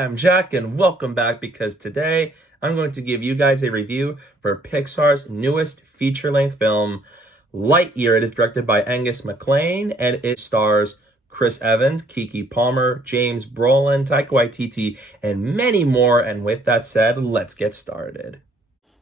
Hi, I'm Jack, and welcome back because today I'm going to give you guys a review for Pixar's newest feature-length film, Lightyear. It is directed by Angus MacLane, and it stars Chris Evans, Keke Palmer, James Brolin, Taika Waititi, and many more. And with that said, let's get started.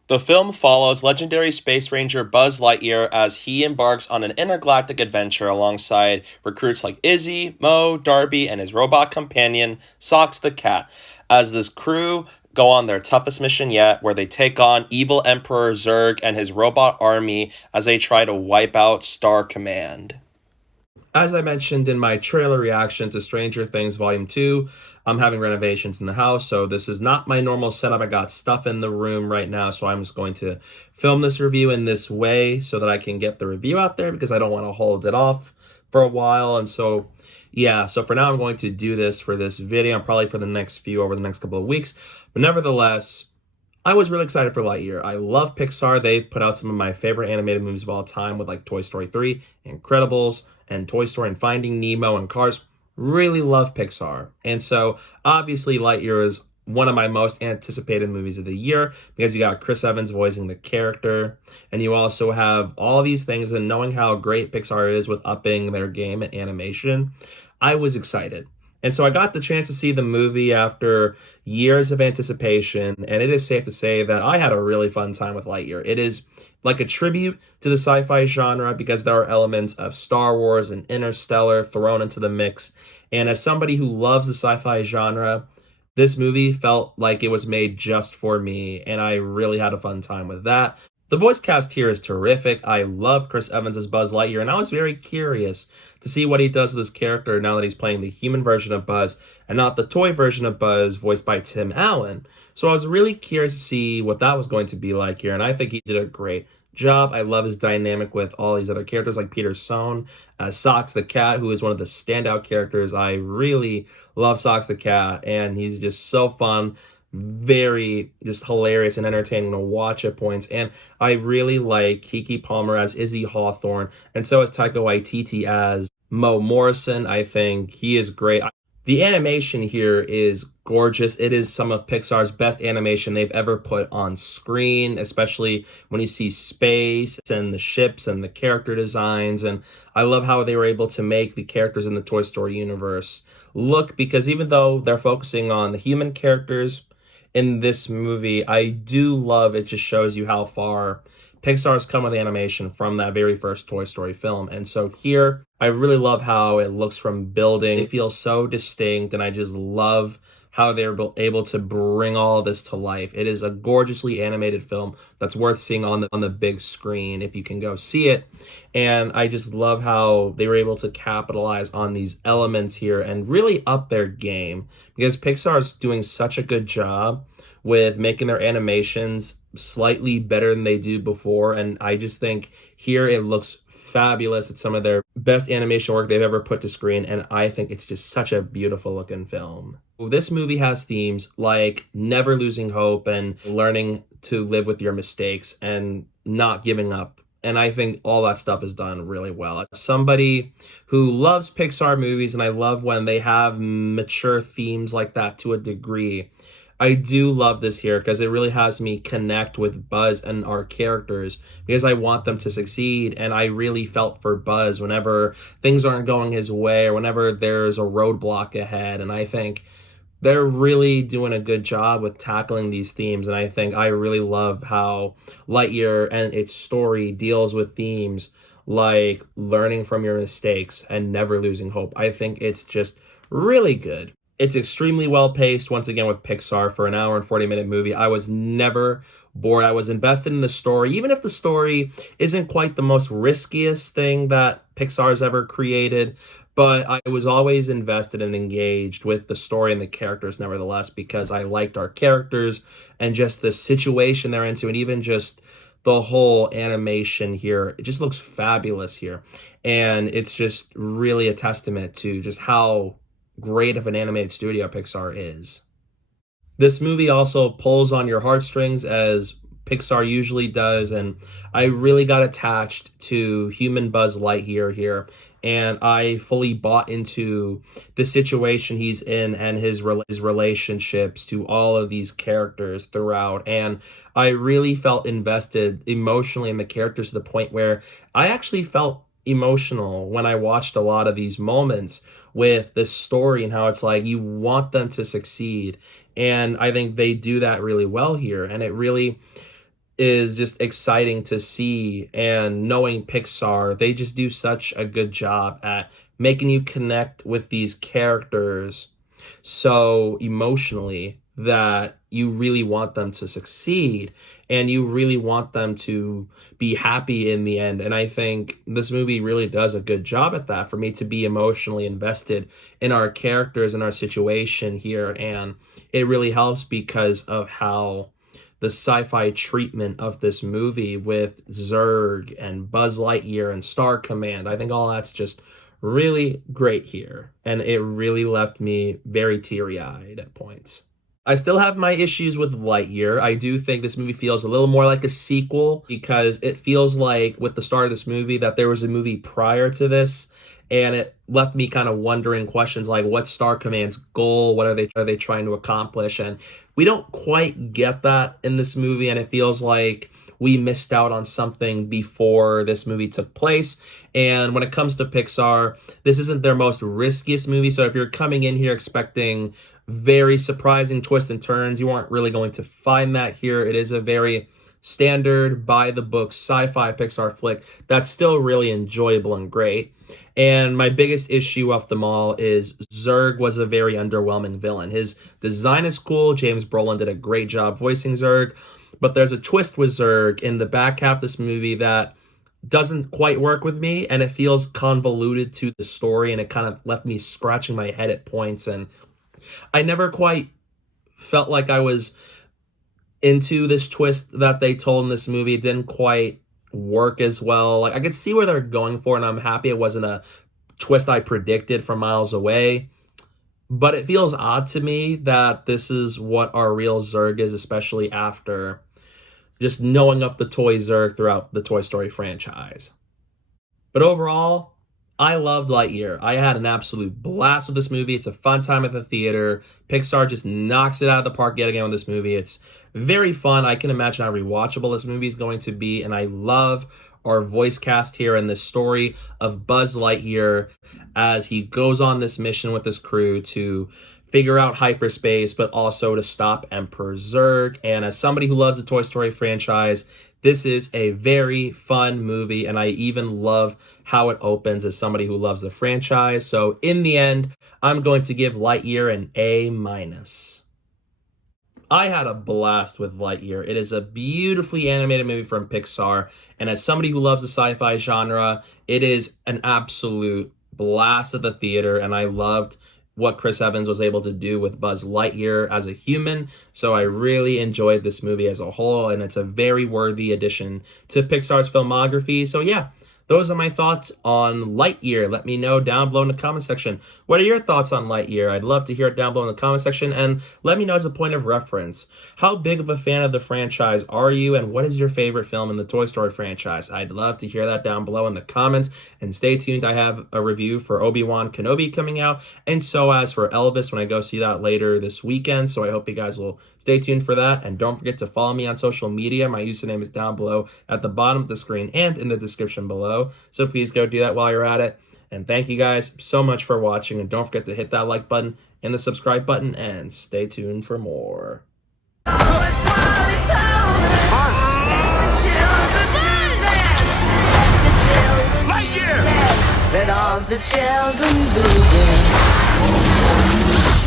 The film follows legendary space ranger Buzz Lightyear as he embarks on an intergalactic adventure alongside recruits like Izzy, Mo, Darby, and his robot companion, Sox the cat, as this crew go on their toughest mission yet, where they take on evil Emperor Zurg and his robot army as they try to wipe out Star Command. As I mentioned in my trailer reaction to Stranger Things Volume 2, I'm having renovations in the house, so this is not my normal setup. I got stuff in the room right now, so I'm just going to film this review in this way so that I can get the review out there because I don't want to hold it off for a while. And so, yeah, so for now I'm going to do this for this video, and probably for the next few over the next couple of weeks. But nevertheless, I was really excited for Lightyear. I love Pixar. They've put out some of my favorite animated movies of all time with like Toy Story 3, Incredibles, and Toy Story and Finding Nemo and Cars. Really love Pixar. And so obviously Lightyear is one of my most anticipated movies of the year because you got Chris Evans voicing the character, and you also have all these things, and knowing how great Pixar is with upping their game at animation, I was excited. And so I got the chance to see the movie after years of anticipation, and it is safe to say that I had a really fun time with Lightyear. It is like a tribute to the sci-fi genre because there are elements of Star Wars and Interstellar thrown into the mix. And as somebody who loves the sci-fi genre, this movie felt like it was made just for me, and I really had a fun time with that. The voice cast here is terrific. I love Chris Evans as Buzz Lightyear, and I was very curious to see what he does with his character now that he's playing the human version of Buzz and not the toy version of Buzz voiced by Tim Allen. So I was really curious to see what that was going to be like here, and I think he did a great job. I love his dynamic with all these other characters like Peter Sohn as Sox the cat, who is one of the standout characters. I really love Sox the cat, and he's just so fun, very just hilarious and entertaining to watch at points. And I really like Keke Palmer as Izzy Hawthorne, and so is Taika Waititi as Mo Morrison. I think he is great. The animation here is gorgeous. It is some of Pixar's best animation they've ever put on screen, especially when you see space and the ships and the character designs. And I love how they were able to make the characters in the Toy Story universe look, because even though they're focusing on the human characters in this movie, I do love it. Just shows you how far Pixar's come with animation from that very first Toy Story film. And so here, I really love how it looks from building. It feels so distinct, and I just love how they're able to bring all of this to life. It is a gorgeously animated film that's worth seeing on the big screen if you can go see it. And I just love how they were able to capitalize on these elements here and really up their game, because Pixar's doing such a good job with making their animations slightly better than they do before. And I just think here it looks fabulous. It's some of their best animation work they've ever put to screen, and I think it's just such a beautiful looking film. This movie has themes like never losing hope and learning to live with your mistakes and not giving up. And I think all that stuff is done really well. As somebody who loves Pixar movies, and I love when they have mature themes like that to a degree, I do love this here because it really has me connect with Buzz and our characters because I want them to succeed. And I really felt for Buzz whenever things aren't going his way or whenever there's a roadblock ahead. And I think they're really doing a good job with tackling these themes. And I think I really love how Lightyear and its story deals with themes like learning from your mistakes and never losing hope. I think it's just really good. It's extremely well-paced, once again, with Pixar for an hour and 40-minute movie. I was never bored. I was invested in the story, even if the story isn't quite the most riskiest thing that Pixar's ever created. But I was always invested and engaged with the story and the characters, nevertheless, because I liked our characters and just the situation they're into, and even just the whole animation here. It just looks fabulous here. And it's just really a testament to just how great of an animated studio Pixar is. This movie also pulls on your heartstrings as Pixar usually does, and I really got attached to human Buzz Lightyear here, and I fully bought into the situation he's in and his relationships to all of these characters throughout, and I really felt invested emotionally in the characters to the point where I actually felt emotional when I watched a lot of these moments with this story and how it's like you want them to succeed. And I think they do that really well here. And it really is just exciting to see. And knowing Pixar, they just do such a good job at making you connect with these characters so emotionally that you really want them to succeed and you really want them to be happy in the end. And I think this movie really does a good job at that, for me to be emotionally invested in our characters and our situation here. And it really helps because of how the sci-fi treatment of this movie with Zurg and Buzz Lightyear and Star Command, I think all that's just really great here. And it really left me very teary-eyed at points. I still have my issues with Lightyear. I do think this movie feels a little more like a sequel because it feels like with the start of this movie that there was a movie prior to this, and it left me kind of wondering questions like, what's Star Command's goal? What are they trying to accomplish? And we don't quite get that in this movie, and it feels like we missed out on something before this movie took place. And when it comes to Pixar, this isn't their most riskiest movie, so if you're coming in here expecting very surprising twists and turns, you aren't really going to find that here. It is a very standard, by-the-book sci-fi Pixar flick that's still really enjoyable and great. And my biggest issue of them all is Zurg was a very underwhelming villain. His design is cool. James Brolin did a great job voicing Zurg, but there's a twist with Zurg in the back half of this movie that doesn't quite work with me, and it feels convoluted to the story, and it kind of left me scratching my head at points, and I never quite felt like I was into this twist that they told in this movie. It didn't quite work as well. Like, I could see where they're going for, and I'm happy it wasn't a twist I predicted from miles away. But it feels odd to me that this is what our real Zurg is, especially after just knowing of the toy Zurg throughout the Toy Story franchise. But overall, I loved Lightyear. I had an absolute blast with this movie. It's a fun time at the theater. Pixar just knocks it out of the park yet again with this movie. It's very fun. I can imagine how rewatchable this movie is going to be. And I love our voice cast here and this story of Buzz Lightyear as he goes on this mission with his crew to figure out hyperspace, but also to stop Emperor Zurg. And as somebody who loves the Toy Story franchise, this is a very fun movie, and I even love how it opens as somebody who loves the franchise. So in the end, I'm going to give Lightyear an A-. I had a blast with Lightyear. It is a beautifully animated movie from Pixar, and as somebody who loves the sci-fi genre, it is an absolute blast at the theater, and I loved what Chris Evans was able to do with Buzz Lightyear as a human. So I really enjoyed this movie as a whole, and it's a very worthy addition to Pixar's filmography. So yeah, those are my thoughts on Lightyear. Let me know down below in the comment section. What are your thoughts on Lightyear? I'd love to hear it down below in the comment section, and let me know as a point of reference. How big of a fan of the franchise are you, and what is your favorite film in the Toy Story franchise? I'd love to hear that down below in the comments, and stay tuned. I have a review for Obi-Wan Kenobi coming out, and so as for Elvis when I go see that later this weekend, so I hope you guys will stay tuned for that, and don't forget to follow me on social media. My username is down below at the bottom of the screen and in the description below, so please go do that while you're at it. And thank you guys so much for watching, and don't forget to hit that like button and the subscribe button, and stay tuned for more. Lightyear! Let all the children do it.